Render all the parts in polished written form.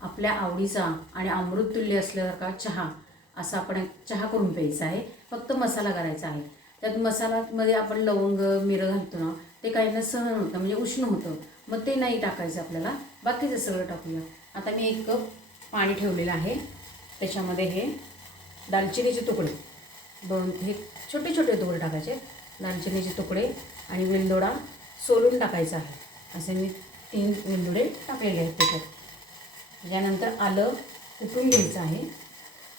आपल्या आवडीचा आणि अमृततुल्य असल्यासारखा चहा असा आपण चहा करून प्यायचा आहे. फक्त मसाला करायचा आहे. त्यात मसाल्यामध्ये आपण लवंग मिरं घालतो ना, ते काहींना सहन होतं, म्हणजे उष्ण होतं, मग ते नाही टाकायचं आपल्याला. बाकीचं सगळं टाकूया. आता मी 1 कप पाणी ठेवलेलं आहे. त्याच्यामध्ये हे दालचिनीचे तुकडे 2, हे छोटे छोटे तुकडे टाकायचे. दालचिनीचे तुकडे आणि वेलदोडा सोलून टाकायचा आहे. असे मी 3 वेलदोडे टाकलेले आहेत त्याच्यात. त्याच्यानंतर आलं कुटून घ्यायचं आहे.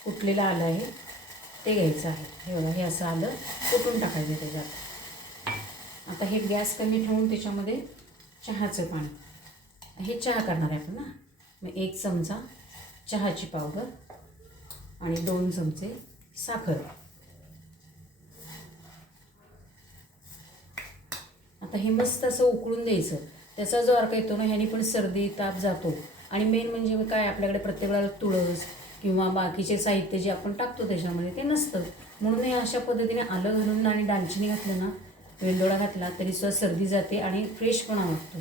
कुटलेलं आलं आहे ते घ्यायचं आहे. हे बघा, हे असं आलं कुटून टाकायचं त्याच्यात. आता हे गॅस कमी ठेवून त्याच्यामध्ये चहाचं पाणी, हे चहा करणार आहे आपण ना. मग 1 चमचा चहाची पावडर आणि 2 चमचे साखर. आता हे मस्त असं उकळून द्यायचं. त्याचा जो अर्क येतो ना, ह्याने पण सर्दी ताप जातो. आणि मेन म्हणजे काय, आपल्याकडे प्रत्येक वेळेला तुळस किंवा बाकीचे साहित्य जे आपण टाकतो त्याच्यामध्ये ते नसतं. म्हणून हे अशा पद्धतीने आलं घालून आणि दालचिनी घातलं ना, वेलदोडा घातला तरीसुद्धा सर्दी जाते आणि फ्रेशपणा वाटतो.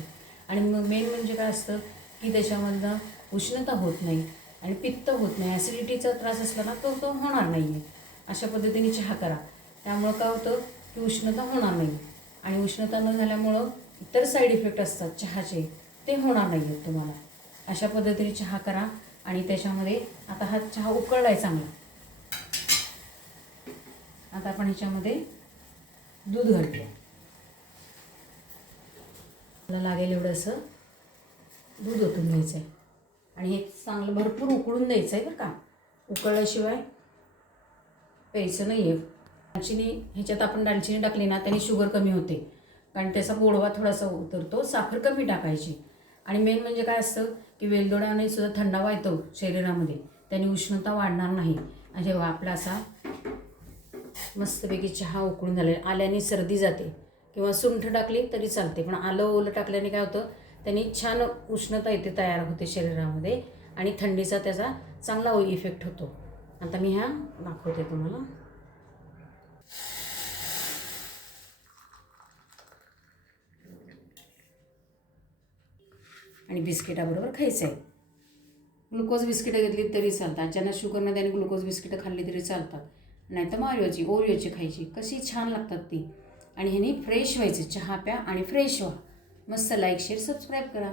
आणि मग मेन म्हणजे काय असतं की त्याच्यामधनं उष्णता होत नाही आणि पित्त होत नाही. ॲसिडिटीचा त्रास असला ना तो होणार नाही आहे. अशा पद्धतीने चहा करा. त्यामुळं काय होतं की उष्णता होणार नाही. आणि उष्णता न झाल्यामुळं इतर साईड इफेक्ट असतात चहाचे, ते होणार नाही आहेत तुम्हाला. अशा पद्धतीने चहा करा. आणि त्याच्यामध्ये आता हा चहा उकळला आहे चांगला. आता आपण ह्याच्यामध्ये दूध घालतो. मला लागेल एवढं असं दूध ओतून घ्यायचं आहे. आणि हे चांगलं भरपूर उकळून द्यायचं आहे बरं का. उकळल्याशिवाय प्यायचं नाही आहे. दालचिनी ह्याच्यात आपण दालचिनी टाकली ना, त्याने शुगर कमी होते, कारण त्याचा गोडवा थोडासा उतरतो. साखर कमी टाकायची. आणि मेन म्हणजे काय असतं की वेलदोड्याने सुद्धा थंडावा येतो शरीरामध्ये, त्याने उष्णता वाढणार नाही. आणि जेव्हा आपला असा मस्तपैकी चहा उकळून झालेला, आल्याने सर्दी जाते किंवा सुंठ टाकली तरी चालते, पण आलं ओलं टाकल्याने काय होतं, त्यांनी छान उष्णता येते, तयार होते शरीरामध्ये आणि थंडीचा त्याचा चांगला इफेक्ट होतो. आता मी ह्या दाखवते तुम्हाला. आणि बिस्किटाबरोबर खायचं आहे. ग्लुकोज बिस्किटं घेतली तरी चालतात. ज्यांना शुगर नाही त्याने ग्लुकोज बिस्किटं खाल्ली तरी चालतात. नाही तर मग ओरिओची खायची. कशी छान लागतात ती. आणि ह्याने फ्रेश व्हायचं. चहा प्या आणि फ्रेश व्हा. मस्त. लाईक शेअर सबस्क्राईब करा.